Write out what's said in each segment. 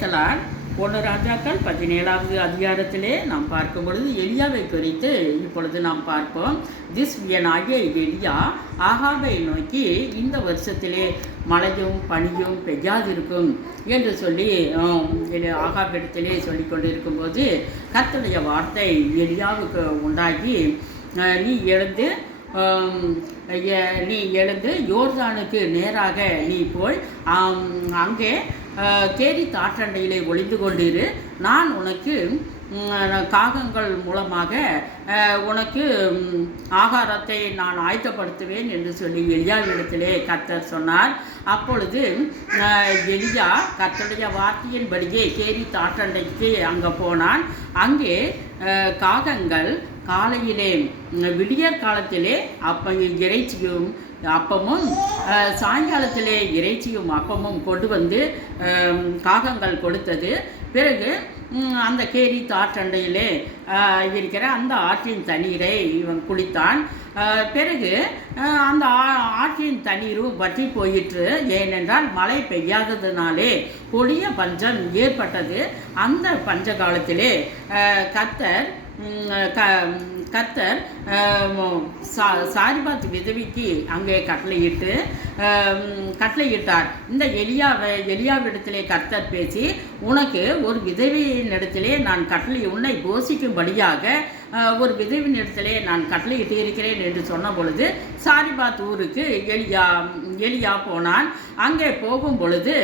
Praise the Lord ஒன்று ராஜாக்கள் பதினேழாவது அதிகாரத்திலே நாம் பார்க்கும் பொழுது எலியாவை குறித்து இப்பொழுது நாம் பார்ப்போம். திஸ்வியனாகிய எலியா ஆகாவை நோக்கி இந்த வருஷத்திலே மழையும் பனியும் பெய்யாதிருக்கும் என்று சொல்லி ஆகாவிடத்திலே எலி- ஆகாபிடத்திலே சொல்லி கொண்டிருக்கும்போது வார்த்தை எலியாவுக்கு உண்டாகி நீ எழுந்து நீ எழுந்து யோர்தானுக்கு நேராக நீ போய் அங்கே அஹ், கேரி தாற்றண்டையிலே ஒளிந்து கொண்டிரு. நான் உனக்கு காகங்கள் மூலமாக உனக்கு ஆகாரத்தை நான் ஆயத்தப்படுத்துவேன் என்று சொல்லி எலியாவிடத்திலே கர்த்தர் சொன்னார். அப்பொழுது அஹ், எலியா கர்த்தருடைய வார்த்தையின்படியே கேரி தாற்றண்டைக்கு அங்கே போனான். அங்கே காகங்கள் காலையிலே விடியற் காலத்திலே அப்ப இறைச்சியும் அப்பமும் சாயங்காலத்திலே இறைச்சியும் அப்பமும் கொண்டு வந்து காகங்கள் கொடுத்தது. பிறகு அந்த கேரி தாற்றண்டையிலே இருக்கிற அந்த ஆற்றின் தண்ணீரை இவன் குளித்தான். பிறகு அந்த ஆ- ஆற்றின் தண்ணீரும் வற்றி போயிற்று. ஏனென்றால் மழை பெய்யாததுனாலே கொடிய பஞ்சம் ஏற்பட்டது. அந்த பஞ்ச காலத்திலே கத்தர் க கத்தர் சா சாரிபாத் விதவிக்கு அங்கே கட்டளையிட்டு கட்டளையிட்டார். இந்த எலியாவை எலியாவிடத்திலே கர்த்தர் பேசி உனக்கு ஒரு விதவியின் இடத்திலே நான் கட்டளை உன்னை போஷிக்கும்படியாக ஒரு ஒரு விதவினிடத்திலே நான் கட்டளையிட்டு இருக்கிறேன் என்று சொன்ன பொழுது சாரிபாத் ஊருக்கு எலியா எலியா போனான். அங்கே போகும் பொழுது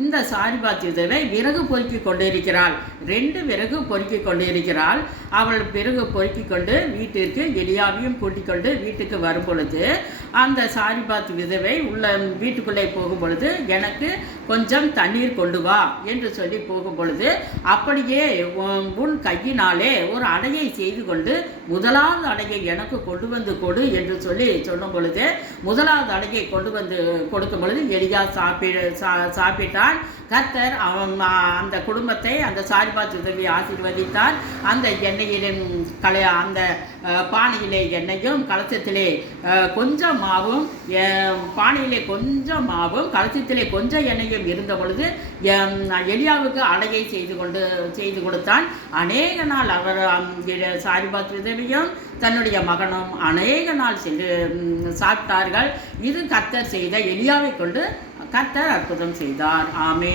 இந்த சாரிபாத் விதவை விறகு பொறுக்கி கொண்டிருக்கிறாள். ரெண்டு விறகு பொறுக்கி கொண்டிருக்கிறாள். அவள் விறகு பொறுக்கி கொண்டு வீட்டிற்கு எலியாவையும் கூட்டிக் கொண்டு வீட்டுக்கு வரும் பொழுது அந்த சாரிபாத் விதவை உள்ள வீட்டுக்குள்ளே போகும் பொழுது எனக்கு கொஞ்சம் தண்ணீர் கொண்டு வா என்று சொல்லி போகும் பொழுது அப்படியே உன் கையினாலே ஒரு அடையை செய்து கொண்டு முதலாவது அடையை எனக்கு கொண்டு வந்து கொடு என்று சொல்லி சொன்ன பொழுது முதலாவது அடையை கொண்டு வந்து கொடுக்கும் பொழுது எலியா சாப்பிட சா- சாப்பிட்டான். கர்த்தர் அவன் அந்த குடும்பத்தை அந்த சாரிபாத் உதவி ஆசீர்வதித்தார் அந்த எண்ணெயிலும் கலை அந்த பானையிலே எண்ணெயும் கலசத்திலே கொஞ்சம் மாவும் பானையிலே கொஞ்சம் மாவும் கலசத்திலே கொஞ்சம் எண்ணெயும் இருந்த பொழுது எலியாவுக்கு அடையை செய்து கொண்டு செய்து கொடுத்தான். அநேக நாள் அவர் அம், தன்னுடைய மகனும் அநேக நாள் சென்று சாப்பிட்டார்கள். இது கர்த்தர் செய்த எலியாவை கொண்டு கர்த்தர் அற்புதம் செய்தார். ஆமே